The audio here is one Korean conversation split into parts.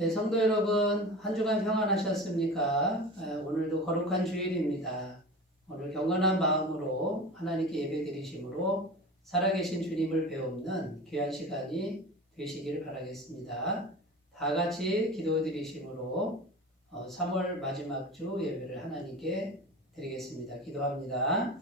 네, 성도 여러분, 한 주간 평안하셨습니까? 오늘도 거룩한 주일입니다. 오늘 경건한 마음으로 하나님께 예배드리심으로 살아계신 주님을 배우는 귀한 시간이 되시기를 바라겠습니다. 다 같이 기도드리심으로 3월 마지막 주 예배를 하나님께 드리겠습니다. 기도합니다.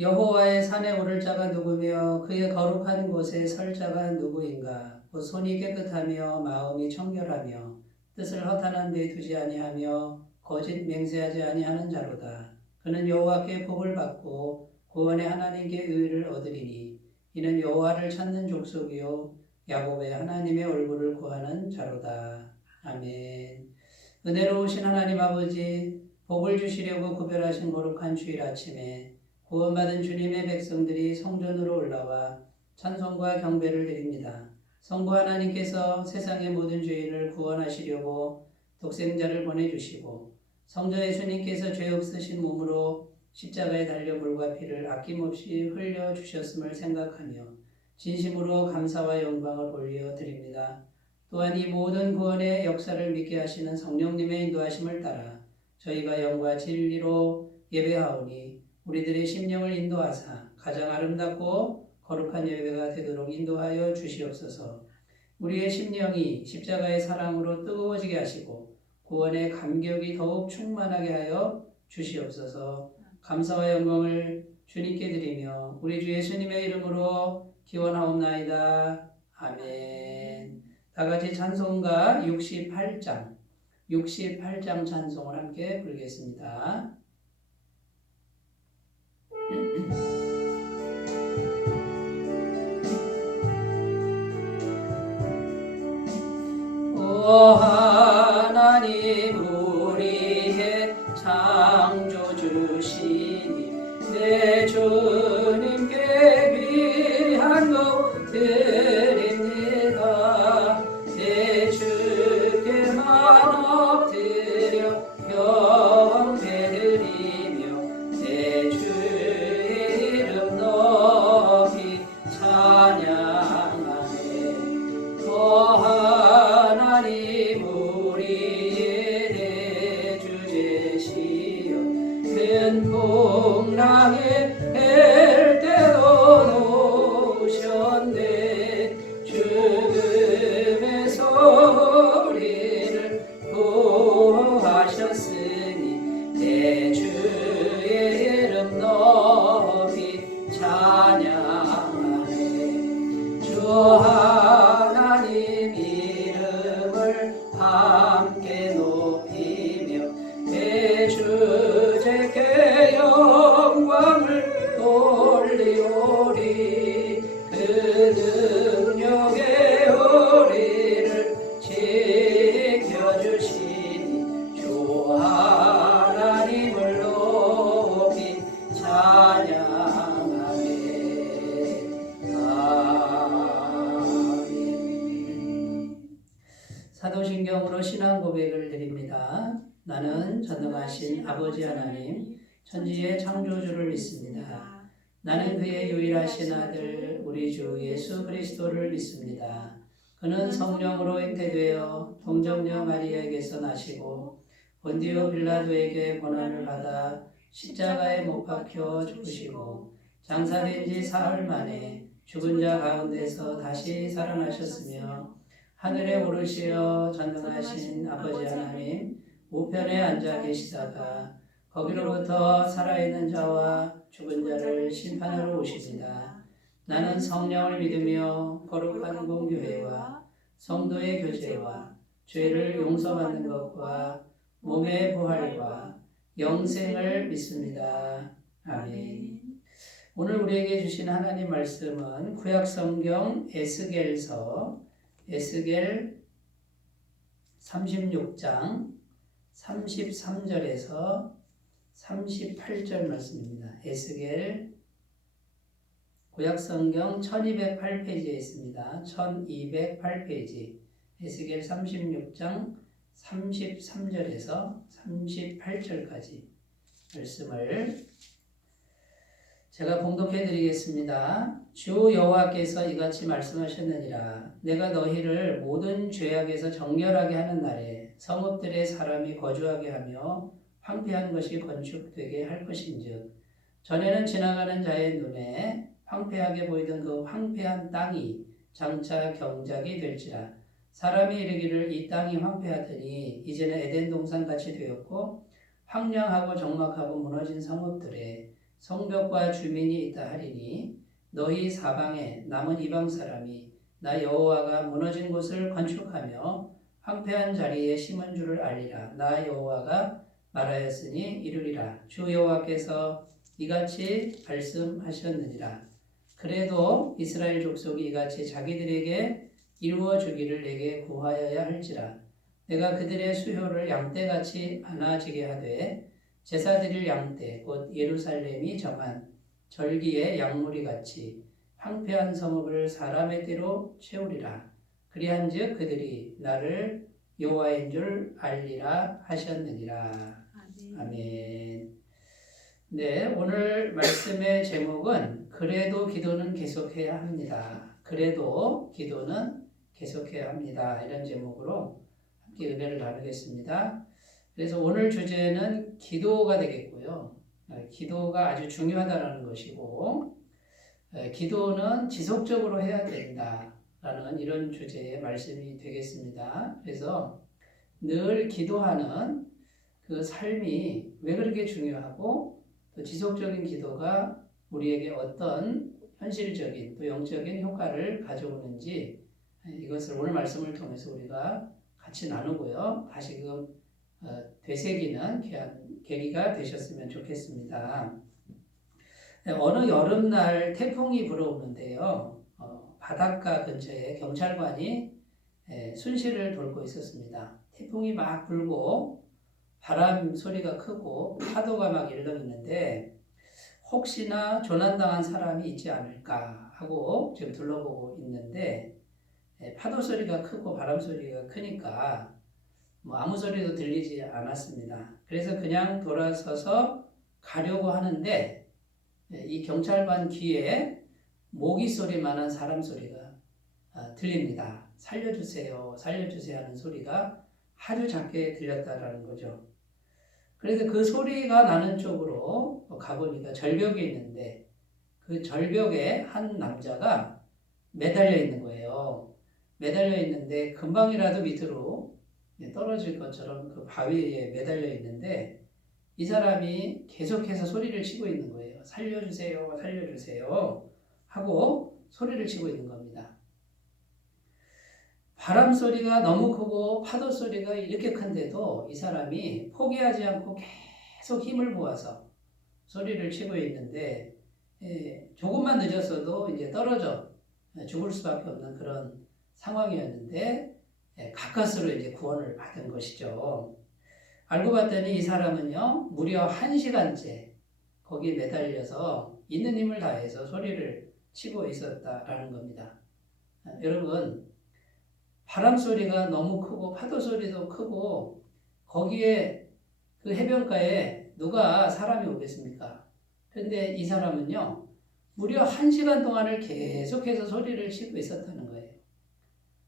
여호와의 산에 오를 자가 누구며 그의 거룩한 곳에 설 자가 누구인가? 그 손이 깨끗하며 마음이 청결하며 뜻을 허탄한 데 두지 아니하며 거짓 맹세하지 아니하는 자로다. 그는 여호와께 복을 받고 구원의 하나님께 의를 얻으리니 이는 여호와를 찾는 족속이요 야곱의 하나님의 얼굴을 구하는 자로다. 아멘. 은혜로우신 하나님 아버지, 복을 주시려고 구별하신 거룩한 주일 아침에 구원받은 주님의 백성들이 성전으로 올라와 찬송과 경배를 드립니다. 성부 하나님께서 세상의 모든 죄인을 구원하시려고 독생자를 보내주시고 성자 예수님께서 죄 없으신 몸으로 십자가에 달려 물과 피를 아낌없이 흘려주셨음을 생각하며 진심으로 감사와 영광을 올려드립니다. 또한 이 모든 구원의 역사를 믿게 하시는 성령님의 인도하심을 따라 저희가 영과 진리로 예배하오니 우리들의 심령을 인도하사 가장 아름답고 거룩한 예배가 되도록 인도하여 주시옵소서. 우리의 심령이 십자가의 사랑으로 뜨거워지게 하시고 구원의 감격이 더욱 충만하게 하여 주시옵소서. 감사와 영광을 주님께 드리며 우리 주 예수님의 이름으로 기원하옵나이다. 아멘. 다같이 찬송가 68장 찬송을 함께 부르겠습니다. 오 하나님 우리의 창조주시니 내 주님께 귀한 것 드립니다. 내 주께만 엎드려 경배드리며 내 주의 이름 높이 찬양하네. 오 하나님 우리의 대주제시여 큰 풍랑에 헬 때도 놓으셨네. 죽음의 소리를 구하셨으니 내 주의 이름 높이 찬양하네. 주 하나님 이름을 함께 높이며 내 주제께 영광을 돌리오리. 그 능력의 우리를 지켜주시니 주 하나님을 높이 찬양하네. 사도신경으로 신앙 고백을 드립니다. 나는 전능하신 아버지 하나님, 천지의 창조주를 믿습니다. 나는 그의 유일하신 아들 우리 주 예수 그리스도를 믿습니다. 그는 성령으로 잉태되어 동정녀 마리아에게서 나시고 본디오 빌라도에게 고난을 받아 십자가에 못 박혀 죽으시고 장사된 지 사흘 만에 죽은 자 가운데서 다시 살아나셨으며 하늘에 오르시어 전능하신 아버지 하나님 우편에 앉아 계시다가 거기로부터 살아있는 자와 죽은 자를 심판하러 오십니다. 나는 성령을 믿으며 거룩한 공교회와 성도의 교제와 죄를 용서받는 것과 몸의 부활과 영생을 믿습니다. 아멘. 오늘 우리에게 주신 하나님 말씀은 구약성경 에스겔서 에스겔 36장 33절에서 38절 말씀입니다. 에스겔 구약성경 1208페이지에 있습니다. 1208페이지 에스겔 36장 33절에서 38절까지 말씀을 제가 봉독해 드리겠습니다. 주 여호와께서 이같이 말씀하셨느니라. 내가 너희를 모든 죄악에서 정결하게 하는 날에 성읍들의 사람이 거주하게 하며 황폐한 것이 건축되게 할 것인즉 전에는 지나가는 자의 눈에 황폐하게 보이던 그 황폐한 땅이 장차 경작이 될지라. 사람이 이르기를 이 땅이 황폐하더니 이제는 에덴 동산같이 되었고 황량하고 적막하고 무너진 성읍들에 성벽과 주민이 있다 하리니 너희 사방에 남은 이방 사람이 나 여호와가 무너진 곳을 건축하며 황폐한 자리에 심은 줄을 알리라. 나 여호와가 말하였으니 이루리라. 주 여호와께서 이같이 말씀하셨느니라. 그래도 이스라엘 족속이 이같이 자기들에게 이루어 주기를 내게 구하여야 할지라. 내가 그들의 수효를 양떼같이 많아지게 하되 제사 드릴 양떼 곧 예루살렘이 정한 절기의 양무리같이 황폐한 성읍을 사람의 떼로 채우리라. 그리한즉 그들이 나를 여호와인 줄 알리라 하셨느니라. 아멘. 네, 오늘 말씀의 제목은 그래도 기도는 계속해야 합니다. 그래도 기도는 계속해야 합니다. 이런 제목으로 함께 은혜를 나누겠습니다. 그래서 오늘 주제는 기도가 되겠고요. 기도가 아주 중요하다는 것이고 기도는 지속적으로 해야 된다라는 이런 주제의 말씀이 되겠습니다. 그래서 늘 기도하는 그 삶이 왜 그렇게 중요하고 또 지속적인 기도가 우리에게 어떤 현실적인 또 영적인 효과를 가져오는지 이것을 오늘 말씀을 통해서 우리가 같이 나누고요. 다시금 되새기는 계기가 되셨으면 좋겠습니다. 어느 여름날 태풍이 불어오는데요. 바닷가 근처에 경찰관이 순시를 돌고 있었습니다. 태풍이 막 불고 바람 소리가 크고 파도가 막 일렁이는데 혹시나 조난당한 사람이 있지 않을까 하고 지금 둘러보고 있는데 파도 소리가 크고 바람 소리가 크니까 아무 소리도 들리지 않았습니다. 그래서 그냥 돌아서서 가려고 하는데 이 경찰관 귀에 모기 소리만한 사람 소리가 들립니다. 살려주세요, 살려주세요 하는 소리가 아주 작게 들렸다라는 거죠. 그래서 그 소리가 나는 쪽으로 가보니까 절벽이 있는데 그 절벽에 한 남자가 매달려 있는 거예요. 매달려 있는데 금방이라도 밑으로 떨어질 것처럼 그 바위에 매달려 있는데 이 사람이 계속해서 소리를 치고 있는 거예요. 살려주세요, 살려주세요 하고 소리를 치고 있는 겁니다. 바람 소리가 너무 크고 파도 소리가 이렇게 큰데도 이 사람이 포기하지 않고 계속 힘을 모아서 소리를 치고 있는데 조금만 늦었어도 이제 떨어져 죽을 수밖에 없는 그런 상황이었는데 가까스로 이제 구원을 받은 것이죠. 알고 봤더니 이 사람은요 무려 1시간째 거기에 매달려서 있는 힘을 다해서 소리를 치고 있었다라는 겁니다. 여러분 바람 소리가 너무 크고 파도 소리도 크고 거기에 그 해변가에 누가 사람이 오겠습니까? 그런데 이 사람은요 무려 1시간 동안을 계속해서 소리를 치고 있었다는 거예요.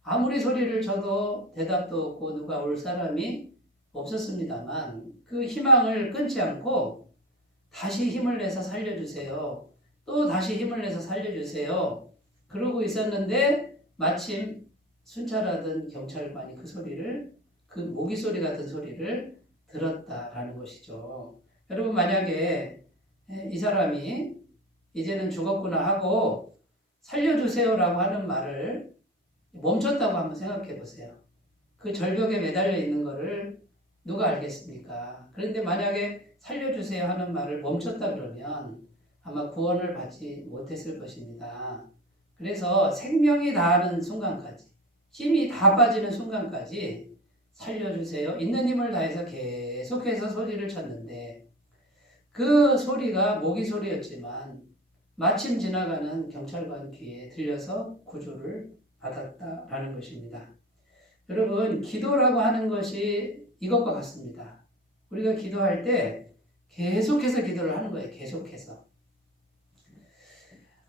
아무리 소리를 쳐도 대답도 없고 누가 올 사람이 없었습니다만 그 희망을 끊지 않고 다시 힘을 내서 살려주세요. 또 다시 힘을 내서 살려주세요. 그러고 있었는데 마침 순찰하던 경찰관이 그 소리를 그 모기 소리 같은 소리를 들었다라는 것이죠. 여러분 만약에 이 사람이 이제는 죽었구나 하고 살려주세요라고 하는 말을 멈췄다고 한번 생각해 보세요. 그 절벽에 매달려 있는 거를 누가 알겠습니까? 그런데 만약에 살려주세요 하는 말을 멈췄다 그러면 아마 구원을 받지 못했을 것입니다. 그래서 생명이 다하는 순간까지 힘이 다 빠지는 순간까지 살려주세요. 있는 힘을 다해서 계속해서 소리를 쳤는데 그 소리가 모기 소리였지만 마침 지나가는 경찰관 귀에 들려서 구조를 받았다라는 것입니다. 여러분, 기도라고 하는 것이 이것과 같습니다. 우리가 기도할 때 계속해서 기도를 하는 거예요. 계속해서.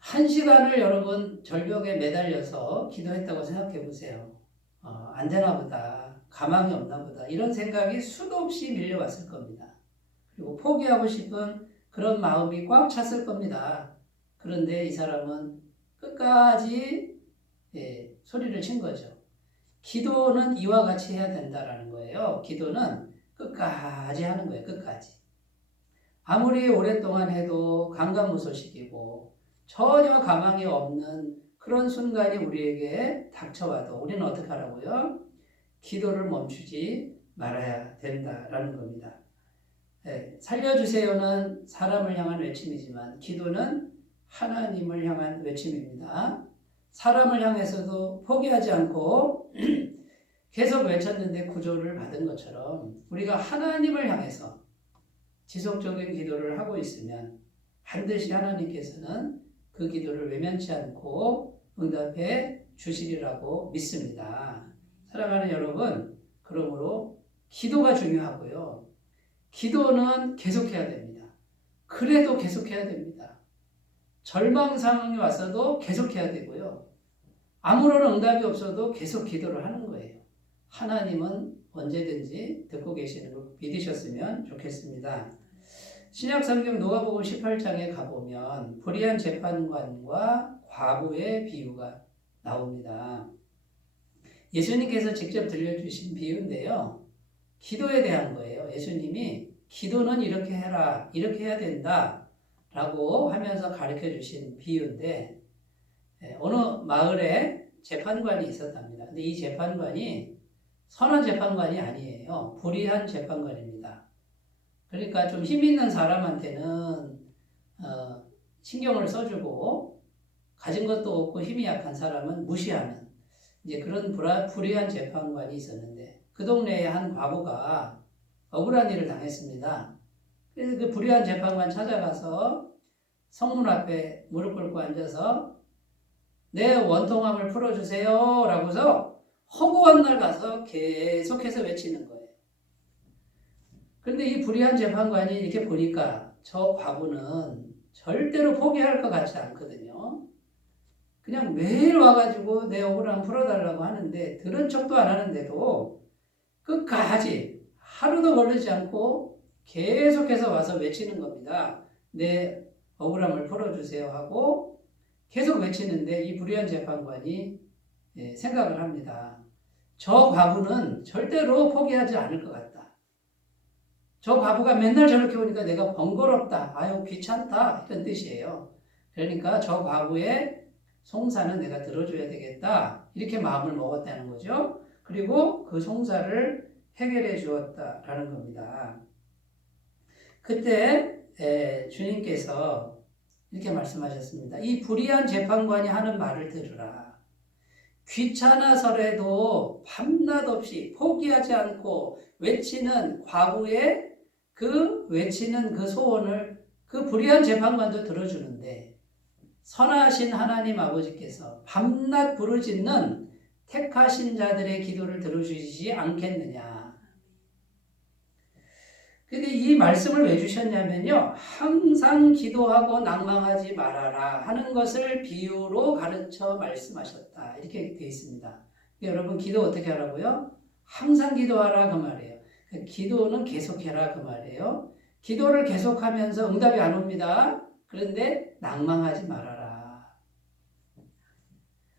1시간을 여러분 절벽에 매달려서 기도했다고 생각해 보세요. 안 되나 보다. 가망이 없나 보다. 이런 생각이 수도 없이 밀려왔을 겁니다. 그리고 포기하고 싶은 그런 마음이 꽉 찼을 겁니다. 그런데 이 사람은 끝까지 소리를 친 거죠. 기도는 이와 같이 해야 된다라는 거예요. 기도는 끝까지 하는 거예요. 끝까지. 아무리 오랫동안 해도 강간무소식이고 전혀 가망이 없는 그런 순간이 우리에게 닥쳐와도 우리는 어떻게 하라고요? 기도를 멈추지 말아야 된다라는 겁니다. 살려주세요는 사람을 향한 외침이지만 기도는 하나님을 향한 외침입니다. 사람을 향해서도 포기하지 않고 계속 외쳤는데 구조를 받은 것처럼 우리가 하나님을 향해서 지속적인 기도를 하고 있으면 반드시 하나님께서는 그 기도를 외면치 않고 응답해 주시리라고 믿습니다. 사랑하는 여러분, 그러므로 기도가 중요하고요. 기도는 계속해야 됩니다. 그래도 계속해야 됩니다. 절망 상황이 왔어도 계속해야 되고요. 아무런 응답이 없어도 계속 기도를 하는 거예요. 하나님은 언제든지 듣고 계시는 걸 믿으셨으면 좋겠습니다. 신약성경 누가복음 18장에 가보면 불의한 재판관과 과부의 비유가 나옵니다. 예수님께서 직접 들려주신 비유인데요. 기도에 대한 거예요. 예수님이 기도는 이렇게 해라, 이렇게 해야 된다 라고 하면서 가르쳐 주신 비유인데 어느 마을에 재판관이 있었답니다. 근데 이 재판관이 선한 재판관이 아니에요. 불의한 재판관입니다. 그러니까 좀 힘 있는 사람한테는 신경을 써주고 가진 것도 없고 힘이 약한 사람은 무시하는 이제 그런 불의한 재판관이 있었는데 그 동네에 한 과부가 억울한 일을 당했습니다. 그래서 그 불의한 재판관 찾아가서 성문 앞에 무릎 꿇고 앉아서 내 원통함을 풀어주세요 라고서 허구한 날 가서 계속해서 외치는 거예요. 그런데 이 불의한 재판관이 이렇게 보니까 저 과부는 절대로 포기할 것 같지 않거든요. 그냥 매일 와가지고 내 억울함 풀어달라고 하는데 들은 척도 안 하는데도 끝까지 하루도 걸리지 않고 계속해서 와서 외치는 겁니다. 내 억울함을 풀어주세요 하고 계속 외치는데 이 불의한 재판관이 생각을 합니다. 저 과부는 절대로 포기하지 않을 것 같다. 저 과부가 맨날 저렇게 오니까 내가 번거롭다. 아유 귀찮다. 이런 뜻이에요. 그러니까 저 과부의 송사는 내가 들어줘야 되겠다. 이렇게 마음을 먹었다는 거죠. 그리고 그 송사를 해결해 주었다라는 겁니다. 그때 주님께서 이렇게 말씀하셨습니다. 이 불의한 재판관이 하는 말을 들으라. 귀찮아서라도 밤낮 없이 포기하지 않고 외치는 과부의 그 외치는 그 소원을 그 불의한 재판관도 들어주는데 선하신 하나님 아버지께서 밤낮 부르짖는 택하신 자들의 기도를 들어주시지 않겠느냐. 근데 이 말씀을 왜 주셨냐면요. 항상 기도하고 낭망하지 말아라 하는 것을 비유로 가르쳐 말씀하셨다. 이렇게 되어 있습니다. 여러분 기도 어떻게 하라고요? 항상 기도하라 그 말이에요. 기도는 계속해라 그 말이에요. 기도를 계속하면서 응답이 안 옵니다. 그런데 낭망하지 말아라.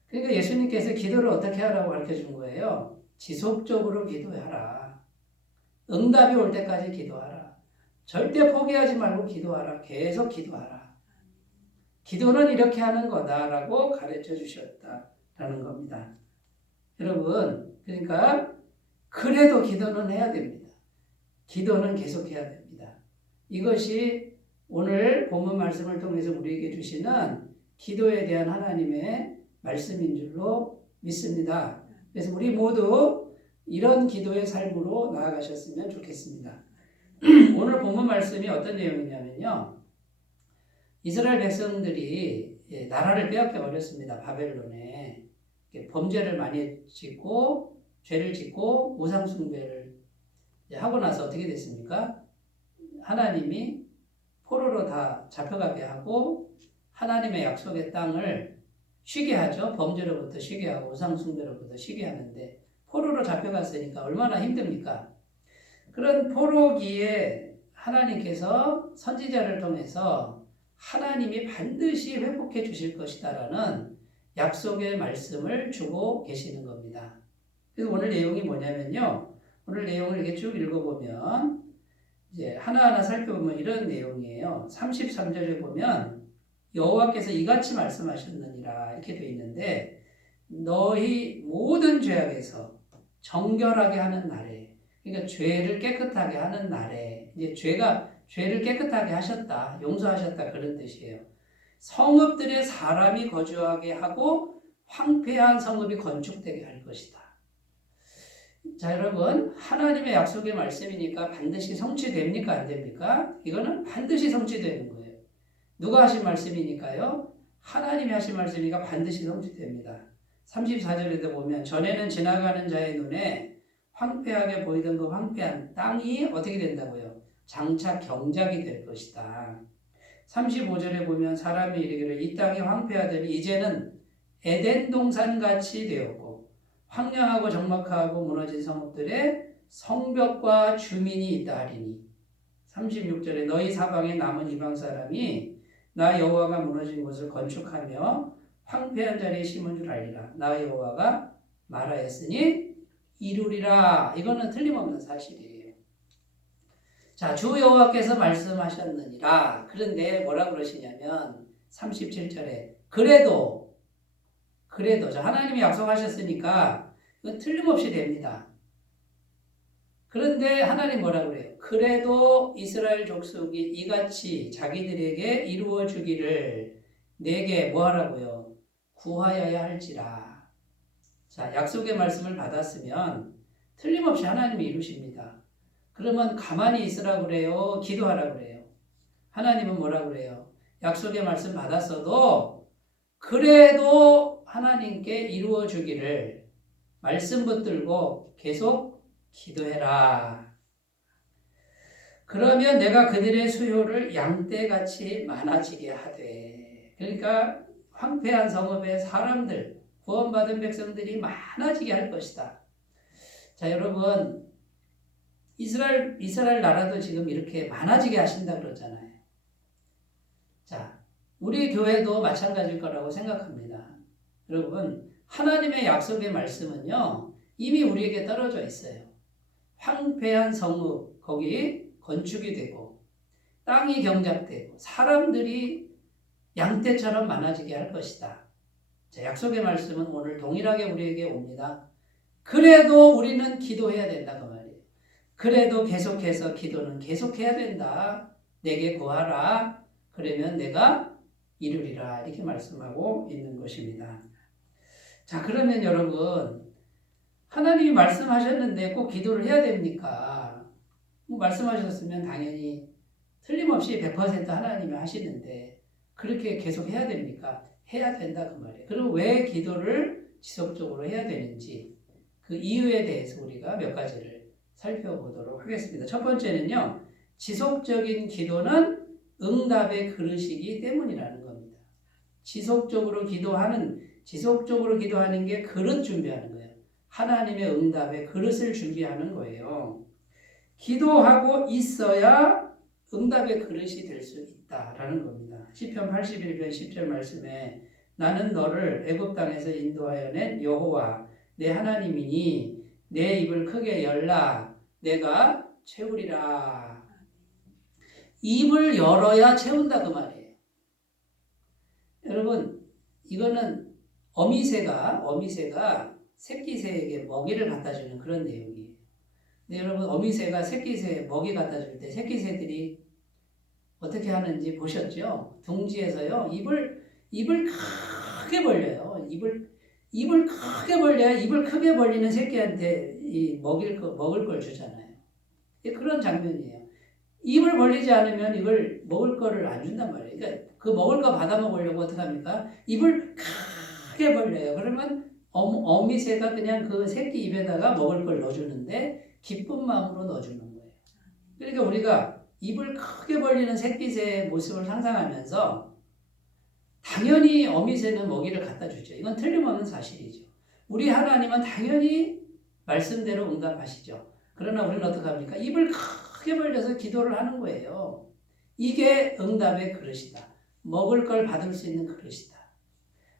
그러니까 예수님께서 기도를 어떻게 하라고 가르쳐 준 거예요. 지속적으로 기도하라. 응답이 올 때까지 기도하라. 절대 포기하지 말고 기도하라. 계속 기도하라. 기도는 이렇게 하는 거다라고 가르쳐 주셨다라는 겁니다. 여러분, 그러니까 그래도 기도는 해야 됩니다. 기도는 계속해야 됩니다. 이것이 오늘 본문 말씀을 통해서 우리에게 주시는 기도에 대한 하나님의 말씀인 줄로 믿습니다. 그래서 우리 모두 이런 기도의 삶으로 나아가셨으면 좋겠습니다. 오늘 본문 말씀이 어떤 내용이냐면요. 이스라엘 백성들이 나라를 빼앗겨 버렸습니다. 바벨론에. 범죄를 많이 짓고 죄를 짓고 우상 숭배를 하고 나서 어떻게 됐습니까? 하나님이 포로로 다 잡혀가게 하고 하나님의 약속의 땅을 쉬게 하죠. 범죄로부터 쉬게 하고 우상 숭배로부터 쉬게 하는데 포로로 잡혀갔으니까 얼마나 힘듭니까? 그런 포로기에 하나님께서 선지자를 통해서 하나님이 반드시 회복해 주실 것이다라는 약속의 말씀을 주고 계시는 겁니다. 그래서 오늘 내용이 뭐냐면요. 오늘 내용을 이렇게 쭉 읽어보면 이제 하나하나 살펴보면 이런 내용이에요. 33절에 보면 여호와께서 이같이 말씀하셨느니라 이렇게 되어 있는데 너희 모든 죄악에서 정결하게 하는 날에 그러니까 죄를 깨끗하게 하는 날에 이제 죄를 깨끗하게 하셨다 용서하셨다 그런 뜻이에요. 성읍들의 사람이 거주하게 하고 황폐한 성읍이 건축되게 할 것이다. 자 여러분 하나님의 약속의 말씀이니까 반드시 성취됩니까 안 됩니까? 이거는 반드시 성취되는 거예요. 누가 하신 말씀이니까요? 하나님이 하신 말씀이니까 반드시 성취됩니다. 34절에도 보면 전에는 지나가는 자의 눈에 황폐하게 보이던 그 황폐한 땅이 어떻게 된다고요? 장차 경작이 될 것이다. 35절에 보면 사람이 이르기를 이 땅이 황폐하더니 이제는 에덴 동산같이 되었고 황량하고 적막하고 무너진 성읍들의 성벽과 주민이 있다 하리니 36절에 너희 사방에 남은 이방 사람이 나 여호와가 무너진 곳을 건축하며 황폐한 자리에 심은 줄 알리라. 나 여호와가 말하였으니 이루리라. 이거는 틀림없는 사실이에요. 자, 주 여호와께서 말씀하셨느니라. 그런데 뭐라 그러시냐면 37절에 그래도 하나님이 약속하셨으니까 이건 틀림없이 됩니다. 그런데 하나님 뭐라 그래요? 그래도 이스라엘 족속이 이같이 자기들에게 이루어 주기를 내게 뭐 하라고요? 구하여야 할지라. 자, 약속의 말씀을 받았으면 틀림없이 하나님이 이루십니다. 그러면 가만히 있으라 그래요? 기도하라 그래요? 하나님은 뭐라 그래요? 약속의 말씀 받았어도 그래도 하나님께 이루어 주기를 말씀 붙들고 계속 기도해라. 그러면 내가 그들의 수요를 양떼같이 많아지게 하되 그러니까 황폐한 성읍의 사람들 구원받은 백성들이 많아지게 할 것이다. 자 여러분 이스라엘 나라도 지금 이렇게 많아지게 하신다 그러잖아요. 자 우리 교회도 마찬가지일 거라고 생각합니다. 여러분 하나님의 약속의 말씀은요 이미 우리에게 떨어져 있어요. 황폐한 성읍 거기 건축이 되고 땅이 경작되고 사람들이 양떼처럼 많아지게 할 것이다. 자, 약속의 말씀은 오늘 동일하게 우리에게 옵니다. 그래도 우리는 기도해야 된다 그 말이에요. 그래도 계속해서 기도는 계속해야 된다. 내게 구하라. 그러면 내가 이루리라. 이렇게 말씀하고 있는 것입니다. 자 그러면 여러분 하나님이 말씀하셨는데 꼭 기도를 해야 됩니까? 말씀하셨으면 당연히 틀림없이 100% 하나님이 하시는데 그렇게 계속 해야 됩니까? 해야 된다 그 말이에요. 그럼 왜 기도를 지속적으로 해야 되는지 그 이유에 대해서 우리가 몇 가지를 살펴보도록 하겠습니다. 첫 번째는요. 지속적인 기도는 응답의 그릇이기 때문이라는 겁니다. 지속적으로 기도하는 게 그릇 준비하는 거예요. 하나님의 응답의 그릇을 준비하는 거예요. 기도하고 있어야 응답의 그릇이 될 수 있다라는 겁니다. 시편 81편 10절 말씀에 나는 너를 애굽 땅에서 인도하여 낸 여호와 내 하나님이니 내 입을 크게 열라 내가 채우리라. 입을 열어야 채운다 그 말이에요. 여러분 이거는 어미새가 새끼새에게 먹이를 갖다 주는 그런 내용이에요. 근데 여러분 어미새가 새끼새에 먹이 갖다 줄 때 새끼새들이 어떻게 하는지 보셨죠? 둥지에서요 입을 크게 벌려요. 입을 크게 벌려야 입을 크게 벌리는 새끼한테 먹을 걸 주잖아요. 그런 장면이에요. 입을 벌리지 않으면 이걸 먹을 거를 안 준단 말이에요. 그러니까 그 먹을 거 받아 먹으려고 어떻게 합니까? 입을 크게 벌려요. 그러면 어미새가 그냥 그 새끼 입에다가 먹을 걸 넣어주는데 기쁜 마음으로 넣어주는 거예요. 그러니까 우리가 입을 크게 벌리는 새끼새의 모습을 상상하면서 당연히 어미새는 먹이를 갖다 주죠. 이건 틀림없는 사실이죠. 우리 하나님은 당연히 말씀대로 응답하시죠. 그러나 우리는 어떻게 합니까? 입을 크게 벌려서 기도를 하는 거예요. 이게 응답의 그릇이다. 먹을 걸 받을 수 있는 그릇이다.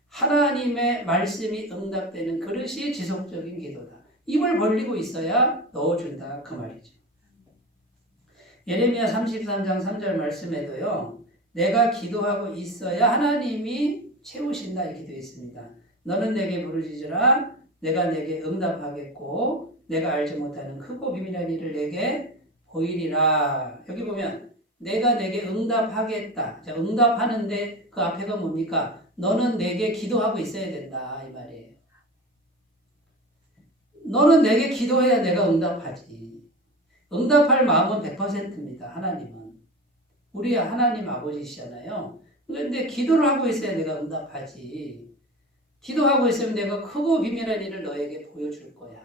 하나님의 말씀이 응답되는 그릇이 지속적인 기도다. 입을 벌리고 있어야 넣어준다 그 말이죠. 예레미야 33장 3절 말씀에도요. 내가 기도하고 있어야 하나님이 채우신다 이렇게 되어 있습니다. 너는 내게 부르짖으라 내가 내게 응답하겠고 내가 알지 못하는 크고 비밀한 일을 내게 보이리라. 여기 보면 내가 내게 응답하겠다. 자, 응답하는데 그 앞에가 뭡니까? 너는 내게 기도하고 있어야 된다 이 말이에요. 너는 내게 기도해야 내가 응답하지. 응답할 마음은 100%입니다. 하나님은. 우리 하나님 아버지시잖아요. 그런데 기도를 하고 있어야 내가 응답하지. 기도하고 있으면 내가 크고 비밀한 일을 너에게 보여줄 거야.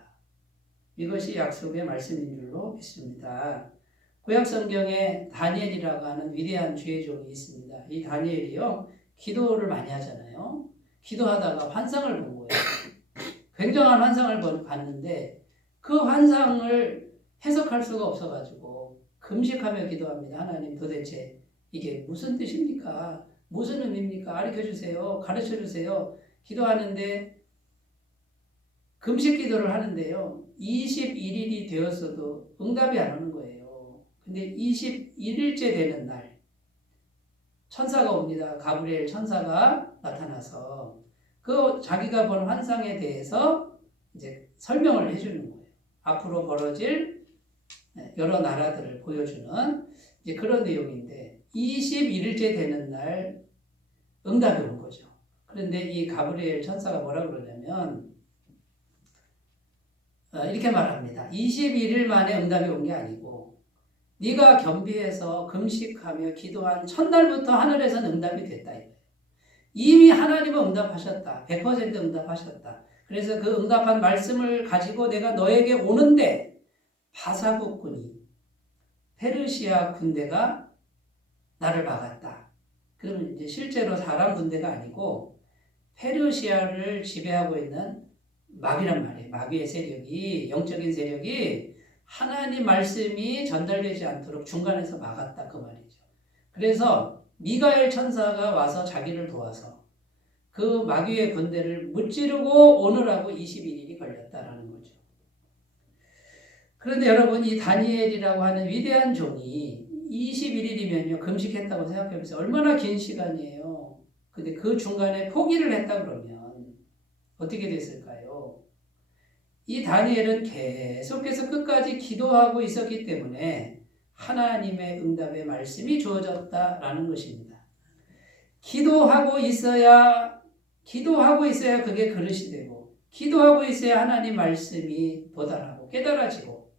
이것이 약속의 말씀인 줄로 믿습니다. 구약성경에 다니엘이라고 하는 위대한 주의종이 있습니다. 이 다니엘이요. 기도를 많이 하잖아요. 기도하다가 환상을 본 거예요. 굉장한 환상을 봤는데 그 환상을 해석할 수가 없어가지고 금식하며 기도합니다. 하나님 도대체 이게 무슨 뜻입니까? 무슨 의미입니까? 가르쳐주세요. 가르쳐주세요. 기도하는데 금식 기도를 하는데요. 21일이 되었어도 응답이 안 오는 거예요. 근데 21일째 되는 날 천사가 옵니다. 가브리엘 천사가 나타나서 그 자기가 본 환상에 대해서 이제 설명을 해주는 거예요. 앞으로 벌어질 여러 나라들을 보여주는 이제 그런 내용인데 21일째 되는 날 응답이 온 거죠. 그런데 이 가브리엘 천사가 뭐라 그러냐면 이렇게 말합니다. 21일 만에 응답이 온 게 아니고 네가 겸비해서 금식하며 기도한 첫날부터 하늘에서는 응답이 됐다. 이미 하나님은 응답하셨다. 100% 응답하셨다. 그래서 그 응답한 말씀을 가지고 내가 너에게 오는데 바사국군이 페르시아 군대가 나를 막았다. 그러면 이제 실제로 사람 군대가 아니고 페르시아를 지배하고 있는 마귀란 말이에요. 마귀의 세력이, 영적인 세력이 하나님 말씀이 전달되지 않도록 중간에서 막았다 그 말이죠. 그래서 미가엘 천사가 와서 자기를 도와서 그 마귀의 군대를 무찌르고 오느라고 21일이 걸렸다라는 거죠. 그런데 여러분 이 다니엘이라고 하는 위대한 종이 21일이면요 금식했다고 생각해보세요. 얼마나 긴 시간이에요. 근데 그 중간에 포기를 했다 그러면 어떻게 됐을까요? 이 다니엘은 계속해서 끝까지 기도하고 있었기 때문에 하나님의 응답의 말씀이 주어졌다라는 것입니다. 기도하고 있어야 그게 그릇이 되고 기도하고 있어야 하나님 말씀이 도달하고 깨달아지고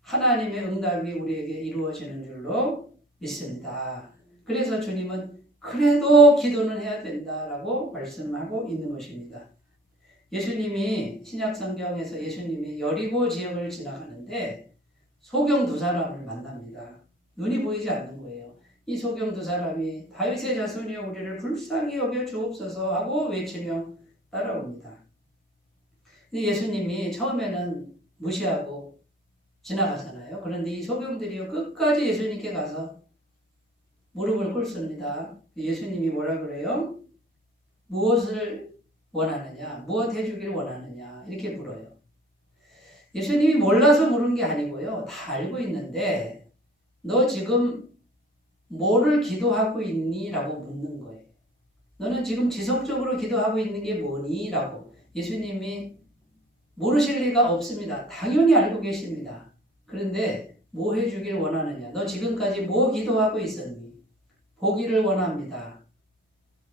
하나님의 응답이 우리에게 이루어지는 줄로 믿습니다. 그래서 주님은 그래도 기도는 해야 된다라고 말씀하고 있는 것입니다. 예수님이 신약성경에서 예수님이 여리고 지역을 지나가는데 소경 두 사람을 만납니다. 눈이 보이지 않는 거예요. 이 소경 두 사람이 다윗의 자손이여 우리를 불쌍히 여겨 주옵소서 하고 외치며 따라옵니다. 근데 예수님이 처음에는 무시하고 지나가잖아요. 그런데 이 소경들이요 끝까지 예수님께 가서 무릎을 꿇습니다. 예수님이 뭐라 그래요? 무엇을 원하느냐? 무엇 해주길 원하느냐? 이렇게 물어요. 예수님이 몰라서 물은 게 아니고요. 다 알고 있는데 너 지금 뭐를 기도하고 있니? 라고 묻는 거예요. 너는 지금 지속적으로 기도하고 있는 게 뭐니? 라고 예수님이 모르실 리가 없습니다. 당연히 알고 계십니다. 그런데 뭐 해주길 원하느냐? 너 지금까지 뭐 기도하고 있었니? 보기를 원합니다.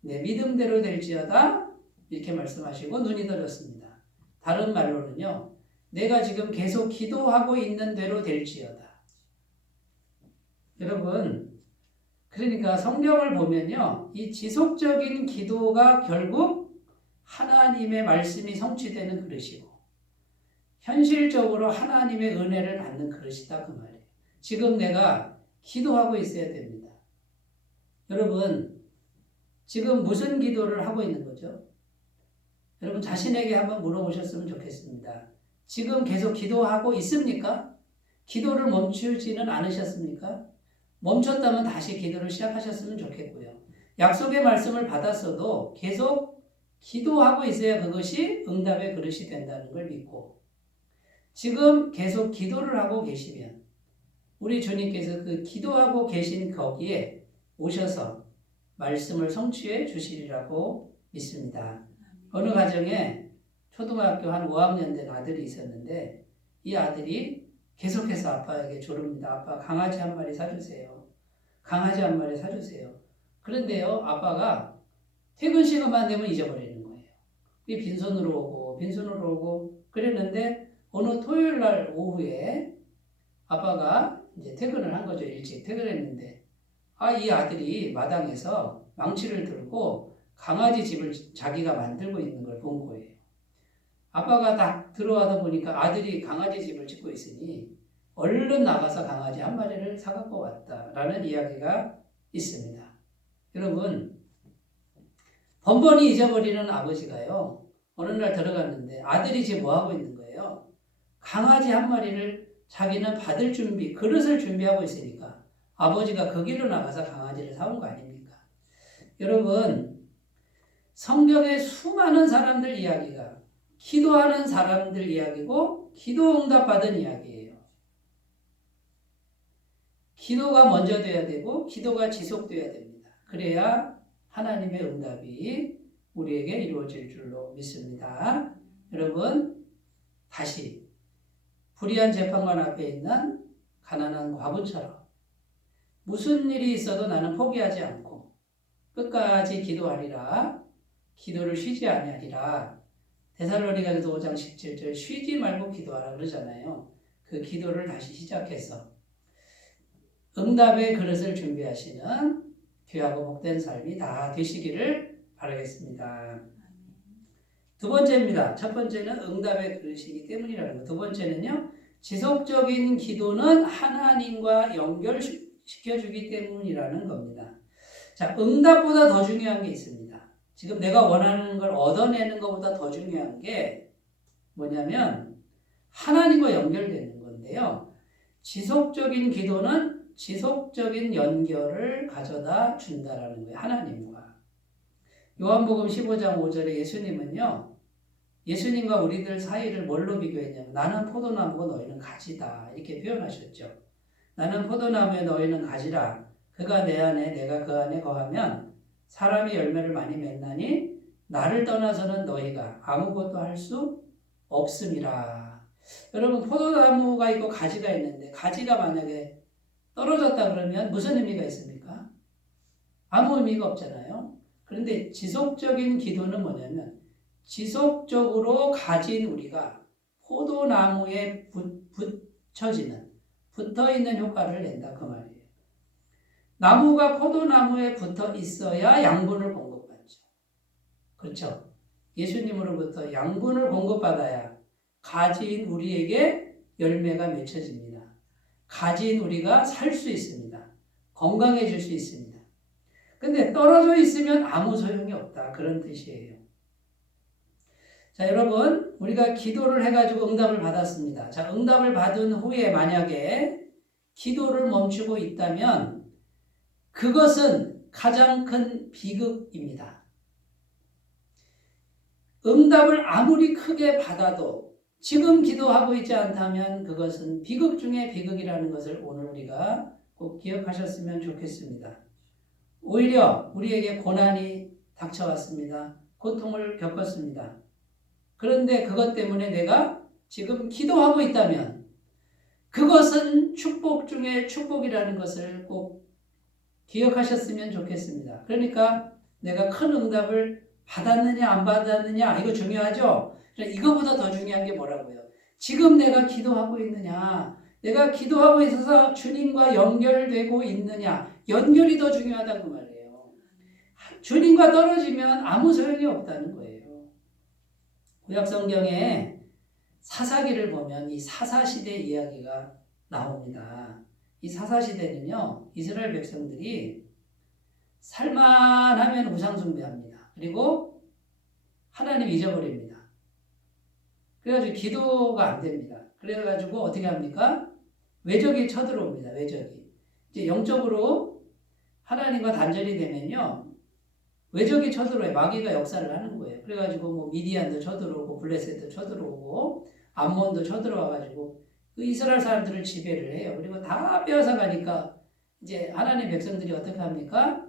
내 믿음대로 될지어다 이렇게 말씀하시고 눈이 떨렸습니다. 다른 말로는요. 내가 지금 계속 기도하고 있는 대로 될지어다. 여러분, 그러니까 성경을 보면요. 이 지속적인 기도가 결국 하나님의 말씀이 성취되는 그릇이고 현실적으로 하나님의 은혜를 받는 그릇이다 그 말이에요. 지금 내가 기도하고 있어야 됩니다. 여러분, 지금 무슨 기도를 하고 있는 거죠? 여러분 자신에게 한번 물어보셨으면 좋겠습니다. 지금 계속 기도하고 있습니까? 기도를 멈추지는 않으셨습니까? 멈췄다면 다시 기도를 시작하셨으면 좋겠고요. 약속의 말씀을 받았어도 계속 기도하고 있어야 그것이 응답의 그릇이 된다는 걸 믿고 지금 계속 기도를 하고 계시면 우리 주님께서 그 기도하고 계신 거기에 오셔서 말씀을 성취해 주시리라고 믿습니다. 어느 가정에 초등학교 한 5학년 된 아들이 있었는데 이 아들이 계속해서 아빠에게 조릅니다. 아빠 강아지 한 마리 사주세요. 강아지 한 마리 사주세요. 그런데요 아빠가 퇴근 시간만 되면 잊어버리는 거예요. 빈손으로 오고 그랬는데 어느 토요일 날 오후에 아빠가 이제 퇴근을 한 거죠. 일찍 퇴근했는데 이 아들이 마당에서 망치를 들고 강아지 집을 자기가 만들고 있는 걸 본 거예요. 아빠가 딱 들어와서 보니까 아들이 강아지 집을 짓고 있으니 얼른 나가서 강아지 한 마리를 사갖고 왔다라는 이야기가 있습니다. 여러분, 번번이 잊어버리는 아버지가요, 어느 날 들어갔는데 아들이 지금 뭐하고 있는 거예요? 강아지 한 마리를 자기는 받을 준비, 그릇을 준비하고 있으니까 아버지가 그 길로 나가서 강아지를 사온 거 아닙니까? 여러분, 성경의 수많은 사람들 이야기가 기도하는 사람들 이야기고 기도 응답 받은 이야기예요. 기도가 먼저 돼야 되고 기도가 지속돼야 됩니다. 그래야 하나님의 응답이 우리에게 이루어질 줄로 믿습니다. 여러분, 다시 불의한 재판관 앞에 있는 가난한 과부처럼 무슨 일이 있어도 나는 포기하지 않고 끝까지 기도하리라. 기도를 쉬지 아니하리라. 데살로니가서 5장 17절 쉬지 말고 기도하라 그러잖아요. 그 기도를 다시 시작해서 응답의 그릇을 준비하시는 귀하고 복된 삶이 다 되시기를 바라겠습니다. 두 번째입니다. 첫 번째는 응답의 그릇이기 때문이라는 것. 두 번째는요. 지속적인 기도는 하나님과 연결시켜주기 때문이라는 겁니다. 자, 응답보다 더 중요한 게 있습니다. 지금 내가 원하는 걸 얻어내는 것보다 더 중요한 게 뭐냐면 하나님과 연결되는 건데요. 지속적인 기도는 지속적인 연결을 가져다 준다라는 거예요. 하나님과. 요한복음 15장 5절에 예수님과 우리들 사이를 뭘로 비교했냐면 나는 포도나무고 너희는 가지다 이렇게 표현하셨죠. 나는 포도나무에 너희는 가지라. 그가 내 안에 내가 그 안에 거하면 사람이 열매를 많이 맺나니 나를 떠나서는 너희가 아무것도 할 수 없음이라. 여러분 포도나무가 있고 가지가 있는데 가지가 만약에 떨어졌다 그러면 무슨 의미가 있습니까? 아무 의미가 없잖아요. 그런데 지속적인 기도는 뭐냐면 지속적으로 가진 우리가 포도나무에 붙어있는 효과를 낸다 그 말이에요. 나무가 포도나무에 붙어 있어야 양분을 공급받죠. 그렇죠? 예수님으로부터 양분을 공급받아야 가진 우리에게 열매가 맺혀집니다. 가진 우리가 살 수 있습니다. 건강해질 수 있습니다. 근데 떨어져 있으면 아무 소용이 없다. 그런 뜻이에요. 자, 여러분, 우리가 기도를 해가지고 응답을 받았습니다. 자, 응답을 받은 후에 만약에 기도를 멈추고 있다면 그것은 가장 큰 비극입니다. 응답을 아무리 크게 받아도 지금 기도하고 있지 않다면 그것은 비극 중에 비극이라는 것을 오늘 우리가 꼭 기억하셨으면 좋겠습니다. 오히려 우리에게 고난이 닥쳐왔습니다. 고통을 겪었습니다. 그런데 그것 때문에 내가 지금 기도하고 있다면 그것은 축복 중에 축복이라는 것을 꼭 기억하셨으면 좋겠습니다. 그러니까 내가 큰 응답을 받았느냐 안 받았느냐 이거 중요하죠? 이거보다 더 중요한 게 뭐라고요? 지금 내가 기도하고 있느냐, 내가 기도하고 있어서 주님과 연결되고 있느냐. 연결이 더 중요하다고 말이에요. 주님과 떨어지면 아무 소용이 없다는 거예요. 구약 성경에 사사기를 보면 이 사사시대 이야기가 나옵니다. 이 사사시대는요, 이스라엘 백성들이 살만하면 우상숭배합니다. 그리고 하나님 잊어버립니다. 그래가지고 기도가 안 됩니다. 그래가지고 어떻게 합니까? 외적이 쳐들어옵니다. 외적이. 이제 영적으로 하나님과 단절이 되면요, 외적이 쳐들어와요. 마귀가 역사를 하는 거예요. 그래가지고 뭐 미디안도 쳐들어오고 블레셋도 쳐들어오고 암몬도 쳐들어와가지고 그 이스라엘 사람들을 지배를 해요. 그리고 다 빼앗아 가니까 이제 하나님 백성들이 어떻게 합니까?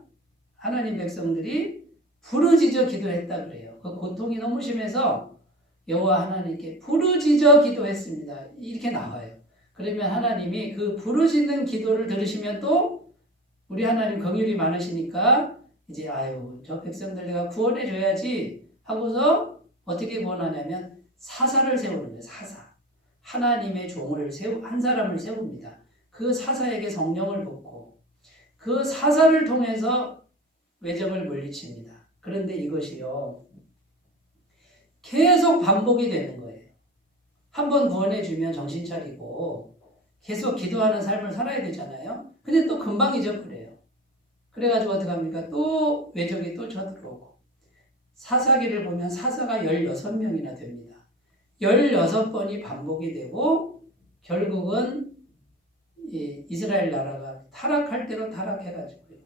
하나님 백성들이 부르짖어 기도했다 그래요. 그 고통이 너무 심해서 여호와 하나님께 부르짖어 기도했습니다. 이렇게 나와요. 그러면 하나님이 그 부르짖는 기도를 들으시면 또 우리 하나님 긍휼이 많으시니까 이제 아유 저 백성들 내가 구원해 줘야지 하고서 어떻게 구원하냐면 사사를 세우는 거예요. 사사. 하나님의 종을 한 사람을 세웁니다. 그 사사에게 성령을 붓고 그 사사를 통해서 외적을 물리칩니다. 그런데 이것이요 계속 반복이 되는 거예요. 한번 구원해 주면 정신 차리고 계속 기도하는 삶을 살아야 되잖아요. 근데 또 금방 잊어버려요. 그래가지고 어떻게 합니까? 또 외적이 또 쳐들어오고 사사기를 보면 사사가 16명이나 됩니다. 16번이 반복이 되고 결국은 이스라엘 나라가 타락할 대로 타락해가지고요.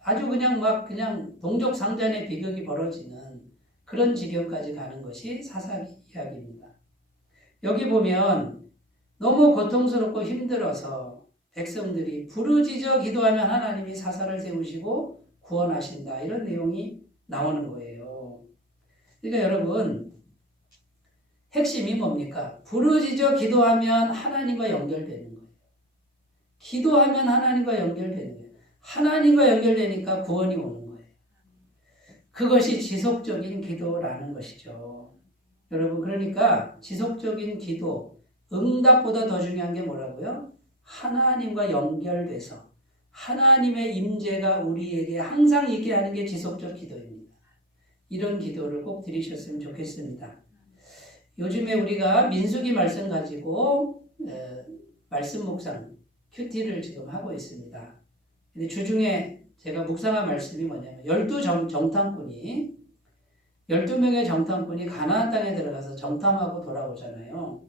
아주 그냥 동족상잔의 비극이 벌어지는 그런 지경까지 가는 것이 사사기 이야기입니다. 여기 보면 너무 고통스럽고 힘들어서 백성들이 부르짖어 기도하면 하나님이 사사를 세우시고 구원하신다. 이런 내용이 나오는 거예요. 그러니까 여러분 핵심이 뭡니까? 부르짖어 기도하면 하나님과 연결되는 거예요. 기도하면 하나님과 연결되는 거예요. 하나님과 연결되니까 구원이 오는 거예요. 그것이 지속적인 기도라는 것이죠. 여러분 그러니까 지속적인 기도, 응답보다 더 중요한 게 뭐라고요? 하나님과 연결돼서 하나님의 임재가 우리에게 항상 있게 하는 게 지속적 기도입니다. 이런 기도를 꼭 드리셨으면 좋겠습니다. 요즘에 우리가 민수기 말씀 가지고 말씀 묵상 큐티를 지금 하고 있습니다. 근데 주중에 제가 묵상한 말씀이 뭐냐면 12명의 정탐꾼이 가나안 땅에 들어가서 정탐하고 돌아오잖아요.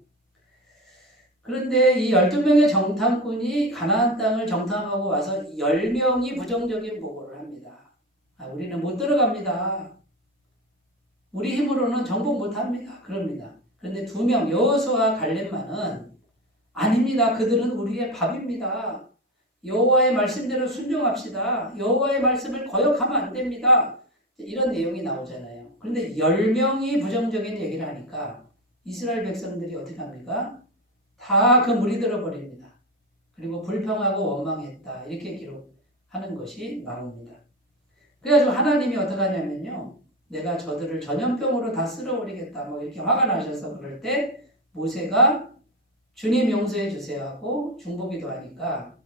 그런데 이 12명의 정탐꾼이 가나안 땅을 정탐하고 와서 10명이 부정적인 보고를 합니다. 우리는 못 들어갑니다. 우리 힘으로는 정복 못합니다. 그럽니다. 그런데 2명 여호수아와 갈렙만은 아닙니다. 그들은 우리의 밥입니다. 여호와의 말씀대로 순종합시다. 여호와의 말씀을 거역하면 안 됩니다. 이런 내용이 나오잖아요. 그런데 10명이 부정적인 얘기를 하니까 이스라엘 백성들이 어떻게 합니까? 다 그 물이 들어버립니다. 그리고 불평하고 원망했다. 이렇게 기록하는 것이 나옵니다. 그래가지고 하나님이 어떻게 하냐면요. 내가 저들을 전염병으로 다 쓸어버리겠다. 뭐 이렇게 화가 나셔서 그럴 때 모세가 주님 용서해 주세요 하고 중보기도 하니까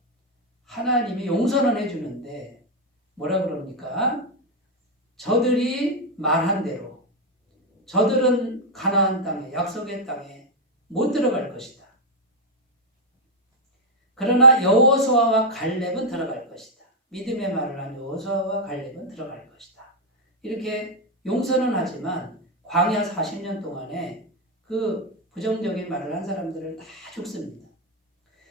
하나님이 용서는 해주는데 뭐라 그럽니까? 저들이 말한 대로 저들은 가나안 땅에 약속의 땅에 못 들어갈 것이다. 그러나 여호수아와 갈렙은 들어갈 것이다. 믿음의 말을 한 여호수아와 갈렙은 들어갈 것이다. 이렇게 용서는 하지만 광야 40년 동안에 그 부정적인 말을 한 사람들을 다 죽습니다.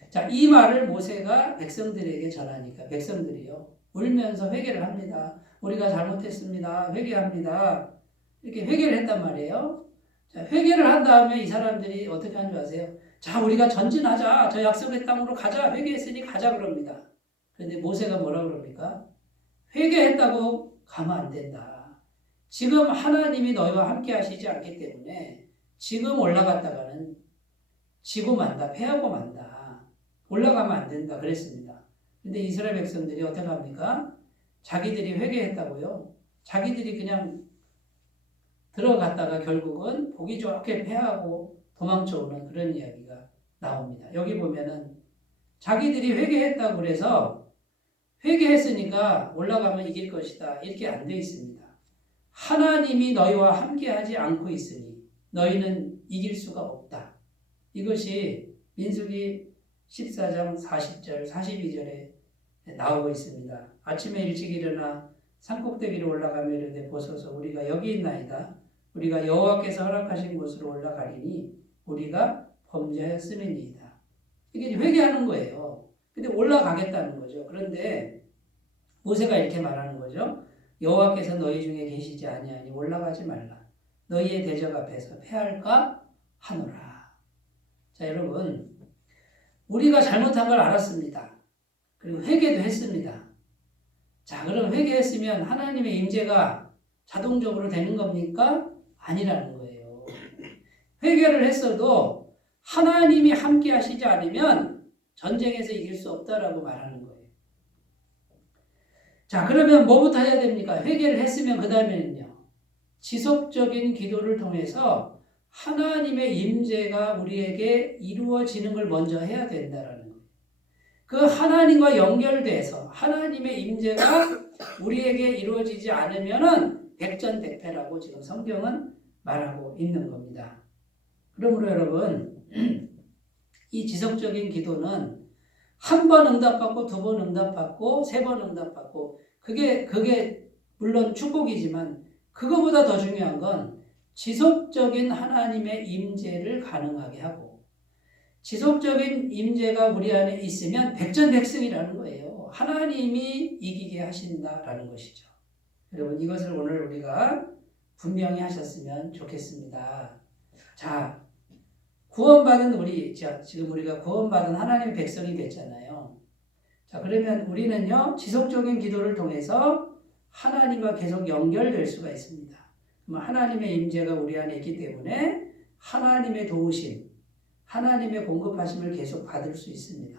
자, 이 말을 모세가 백성들에게 전하니까 백성들이요 울면서 회개를 합니다. 우리가 잘못했습니다. 회개합니다. 이렇게 회개를 했단 말이에요. 자, 회개를 한 다음에 이 사람들이 어떻게 한 줄 아세요? 자, 우리가 전진하자. 저 약속의 땅으로 가자. 회개했으니 가자 그럽니다. 그런데 모세가 뭐라 그럽니까? 회개했다고 가면 안 된다. 지금 하나님이 너희와 함께 하시지 않기 때문에 지금 올라갔다가는 지고 만다. 패하고 만다. 올라가면 안 된다. 그랬습니다. 근데 이스라엘 백성들이 어떻게 합니까? 자기들이 회개했다고요. 자기들이 그냥 들어갔다가 결국은 보기 좋게 패하고 도망쳐오는 그런 이야기가 나옵니다. 여기 보면은 자기들이 회개했다고 그래서 회개했으니까 올라가면 이길 것이다. 이렇게 안 돼 있습니다. 하나님이 너희와 함께하지 않고 있으니 너희는 이길 수가 없다. 이것이 민수기 14장 40절, 42절에 나오고 있습니다. 아침에 일찍 일어나 산꼭대기로 올라가며 이르되 보소서 우리가 여기 있나이다. 우리가 여호와께서 허락하신 곳으로 올라가리니 우리가 범죄하였음이니이다. 이게 회개하는 거예요. 근데 올라가겠다는 거죠. 그런데 모세가 이렇게 말하는 거죠. 여호와께서 너희 중에 계시지 아니하니 올라가지 말라. 너희의 대적 앞에서 패할까 하노라. 자, 여러분, 우리가 잘못한 걸 알았습니다. 그리고 회개도 했습니다. 자, 그럼 회개했으면 하나님의 임재가 자동적으로 되는 겁니까? 아니라는 거예요. 회개를 했어도 하나님이 함께 하시지 않으면 전쟁에서 이길 수 없다라고 말하는 거예요. 자, 그러면 뭐부터 해야 됩니까? 회개를 했으면 그 다음에는요. 지속적인 기도를 통해서 하나님의 임재가 우리에게 이루어지는 걸 먼저 해야 된다라는 거예요. 그 하나님과 연결돼서 하나님의 임재가 우리에게 이루어지지 않으면은 백전백패라고 지금 성경은 말하고 있는 겁니다. 그러므로 여러분, 이 지속적인 기도는 한 번 응답받고 두 번 응답받고 세 번 응답받고 그게 물론 축복이지만 그거보다 더 중요한 건 지속적인 하나님의 임재를 가능하게 하고 지속적인 임재가 우리 안에 있으면 백전백승이라는 거예요. 하나님이 이기게 하신다라는 것이죠. 여러분 이것을 오늘 우리가 분명히 하셨으면 좋겠습니다. 자, 구원받은 우리, 지금 우리가 구원받은 하나님의 백성이 됐잖아요. 자, 그러면 우리는요, 지속적인 기도를 통해서 하나님과 계속 연결될 수가 있습니다. 하나님의 임재가 우리 안에 있기 때문에 하나님의 도우심, 하나님의 공급하심을 계속 받을 수 있습니다.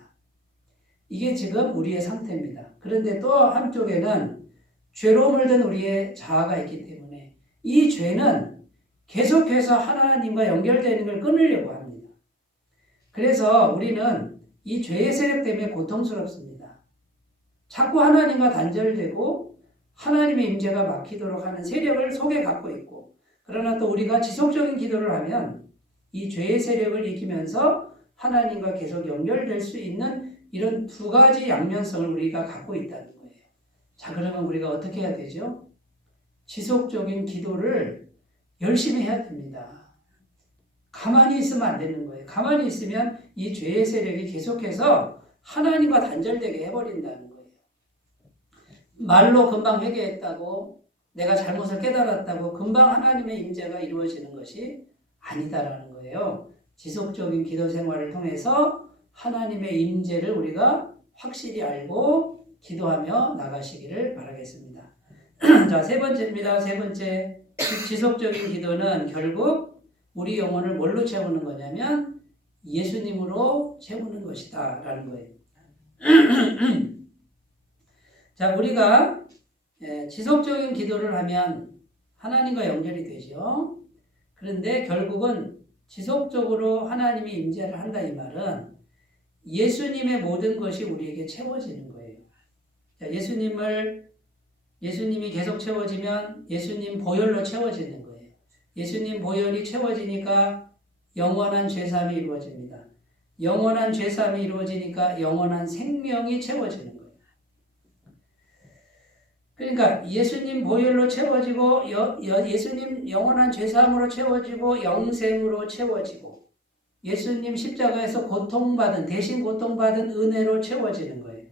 이게 지금 우리의 상태입니다. 그런데 또 한쪽에는 죄로 물든 우리의 자아가 있기 때문에 이 죄는 계속해서 하나님과 연결되는 걸 끊으려고 합니다. 그래서 우리는 이 죄의 세력 때문에 고통스럽습니다. 자꾸 하나님과 단절되고 하나님의 임재가 막히도록 하는 세력을 속에 갖고 있고 그러나 또 우리가 지속적인 기도를 하면 이 죄의 세력을 이기면서 하나님과 계속 연결될 수 있는 이런 두 가지 양면성을 우리가 갖고 있다는 거예요. 자, 그러면 우리가 어떻게 해야 되죠? 지속적인 기도를 열심히 해야 됩니다. 가만히 있으면 안 되는 거예요. 가만히 있으면 이 죄의 세력이 계속해서 하나님과 단절되게 해버린다는 거예요. 말로 금방 회개했다고 내가 잘못을 깨달았다고 금방 하나님의 임재가 이루어지는 것이 아니다라는 거예요. 지속적인 기도 생활을 통해서 하나님의 임재를 우리가 확실히 알고 기도하며 나가시기를 바라겠습니다. 자, 세 번째입니다. 세 번째. 지속적인 기도는 결국 우리 영혼을 뭘로 채우는 거냐면 예수님으로 채우는 것이다 라는 거예요. 자, 우리가 지속적인 기도를 하면 하나님과 연결이 되죠. 그런데 결국은 지속적으로 하나님이 임재를 한다 이 말은 예수님의 모든 것이 우리에게 채워지는 거예요. 자, 예수님이 계속 채워지면 예수님 보혈로 채워지는 거예요. 예수님 보혈이 채워지니까 영원한 죄사함이 이루어집니다. 영원한 죄사함이 이루어지니까 영원한 생명이 채워지는 거예요. 그러니까 예수님 보혈로 채워지고 예수님 영원한 죄사함으로 채워지고 영생으로 채워지고 예수님 십자가에서 대신 고통받은 은혜로 채워지는 거예요.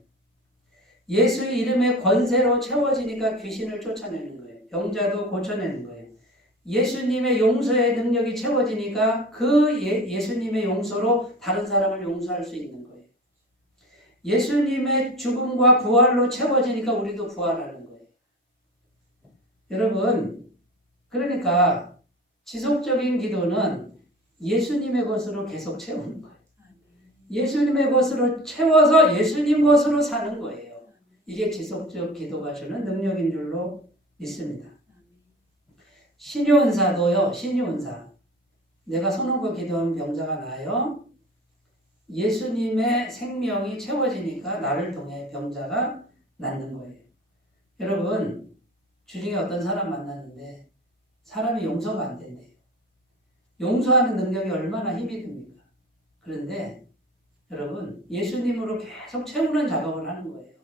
예수의 이름의 권세로 채워지니까 귀신을 쫓아내는 거예요. 병자도 고쳐내는 거예요. 예수님의 용서의 능력이 채워지니까 그 예수님의 용서로 다른 사람을 용서할 수 있는 거예요. 예수님의 죽음과 부활로 채워지니까 우리도 부활하는 거예요. 여러분, 그러니까 지속적인 기도는 예수님의 것으로 계속 채우는 거예요. 예수님의 것으로 채워서 예수님 것으로 사는 거예요. 이게 지속적 기도가 주는 능력인 줄로 믿습니다. 신유은사도요. 신유은사. 내가 손 얹고 기도하면 병자가 나아요. 예수님의 생명이 채워지니까 나를 통해 병자가 낫는 거예요. 여러분, 주중에 어떤 사람 만났는데 사람이 용서가 안 된대요. 용서하는 능력이 얼마나 힘이 듭니까? 그런데 여러분, 예수님으로 계속 채우는 작업을 하는 거예요.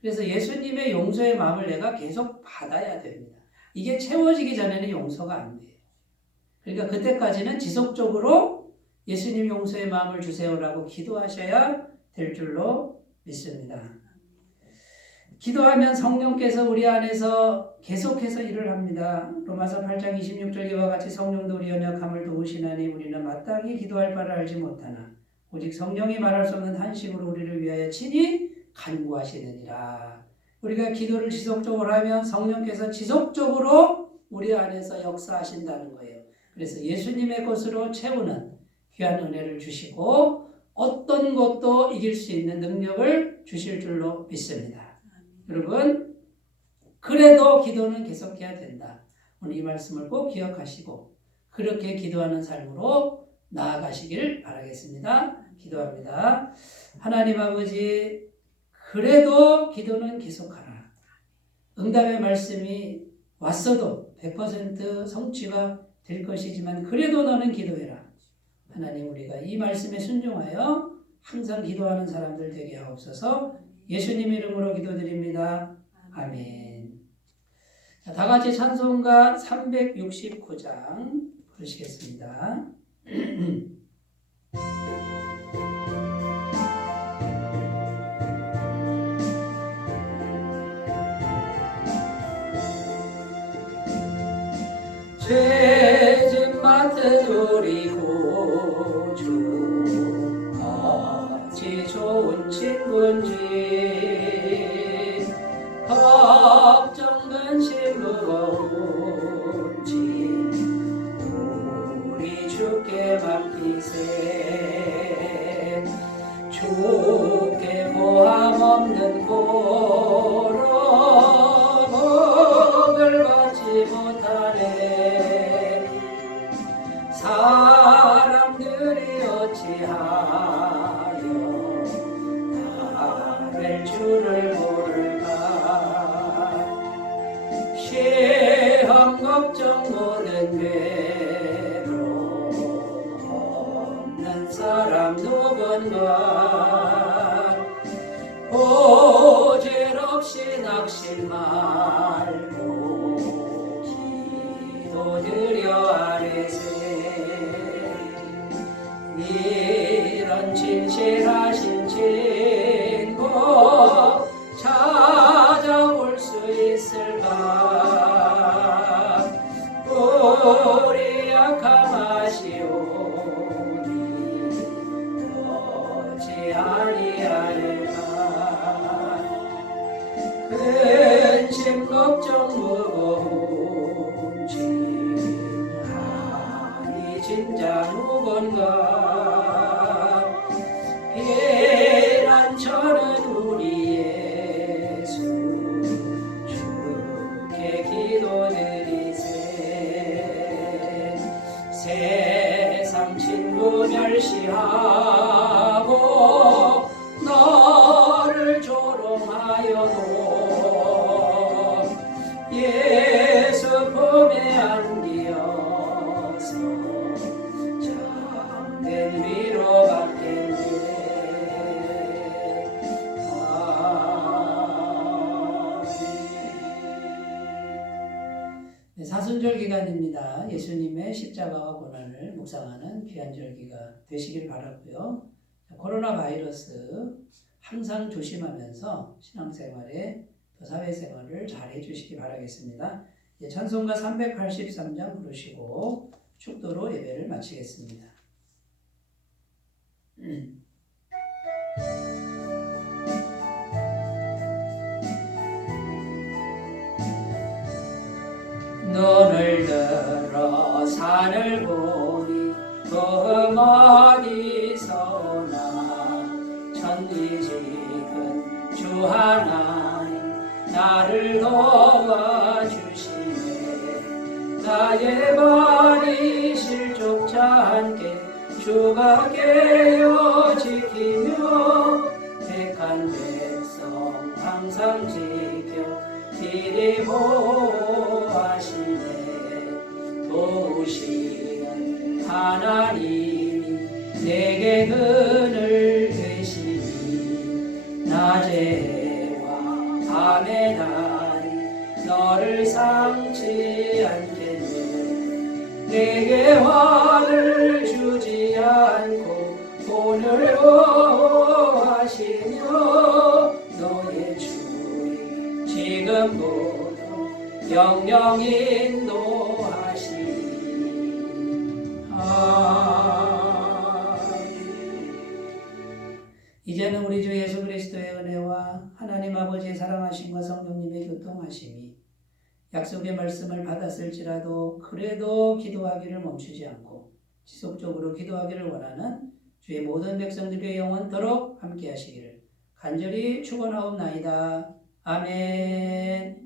그래서 예수님의 용서의 마음을 내가 계속 받아야 됩니다. 이게 채워지기 전에는 용서가 안 돼요. 그러니까 그때까지는 지속적으로 예수님 용서의 마음을 주세요라고 기도하셔야 될 줄로 믿습니다. 기도하면 성령께서 우리 안에서 계속해서 일을 합니다. 로마서 8장 26절 이와 같이 성령도 우리 연약함을 도우시나니 우리는 마땅히 기도할 바를 알지 못하나 오직 성령이 말할 수 없는 한식으로 우리를 위하여 친히 간구하시느니라. 우리가 기도를 지속적으로 하면 성령께서 지속적으로 우리 안에서 역사하신다는 거예요. 그래서 예수님의 것으로 채우는 귀한 은혜를 주시고 어떤 것도 이길 수 있는 능력을 주실 줄로 믿습니다. 여러분, 그래도 기도는 계속해야 된다. 오늘 이 말씀을 꼭 기억하시고 그렇게 기도하는 삶으로 나아가시길 바라겠습니다. 기도합니다. 하나님 아버지, 그래도 기도는 계속하라. 응답의 말씀이 왔어도 100% 성취가 될 것이지만 그래도 너는 기도해라. 하나님, 우리가 이 말씀에 순종하여 항상 기도하는 사람들 되게 하옵소서. 예수님 이름으로 기도드립니다. 아멘. 자, 다 같이 찬송가 369장 부르시겠습니다. 죄짐 맡은 우리 구주 어찌 좋은 친구인지 걱정 근심 무거운 짐 우리 주께 맡기세. 주께 보함 없는 고로 복을 받지 못하네. 사람들이 어찌하여 나를 주를 모를까. 시험 걱정 모든 괴로움 없는 사람 누군가. 보잘없이 낙심 말고 기도드려 아뢰세. 이런 진실하신 친구 찾아볼 수 있을까. 우리 약함하시오니 어찌 아니하리까. 근심 걱정 무거운 짐 아니 진짜 누군가. 피난처는 우리 예수 주께 기도드리세. 세상 친구 멸시하고 너를 조롱하여도 예수 품에 안기어서 참된 위로받겠네. 사순절 기간입니다. 예수님의 십자가와 고난을 묵상하는 귀한 절기가 되시길 바라고요. 코로나 바이러스 항상 조심하면서 신앙생활에 또 사회생활을 잘 해주시기 바라겠습니다. 찬송가 383장 부르시고 축도로 예배를 마치겠습니다. 눈을 들어 산을 보니 그 어디서나 천지직은 주 하나님 나를 도와주시네. 나의 발이 실족자 함께 주가 깨어 지키며 택한 백성 항상 지켜 길이 보호하시네. 도우시는 하나님이 내게 그늘 되시니 낮에와 밤에 날이 너를 상치 않겠네. 내게 화를 주지 않고 오늘 보호하시며 너의 주의 지금부터 영영 인도하시니. 이제는 우리 주 예수 그리스도의 은혜와 하나님 아버지의 사랑하심과 성령님의 교통하심이 약속의 말씀을 받았을지라도 그래도 기도하기를 멈추지 않고 지속적으로 기도하기를 원하는 주의 모든 백성들의 영원토록 함께 하시기를 간절히 축원하옵나이다. 아멘.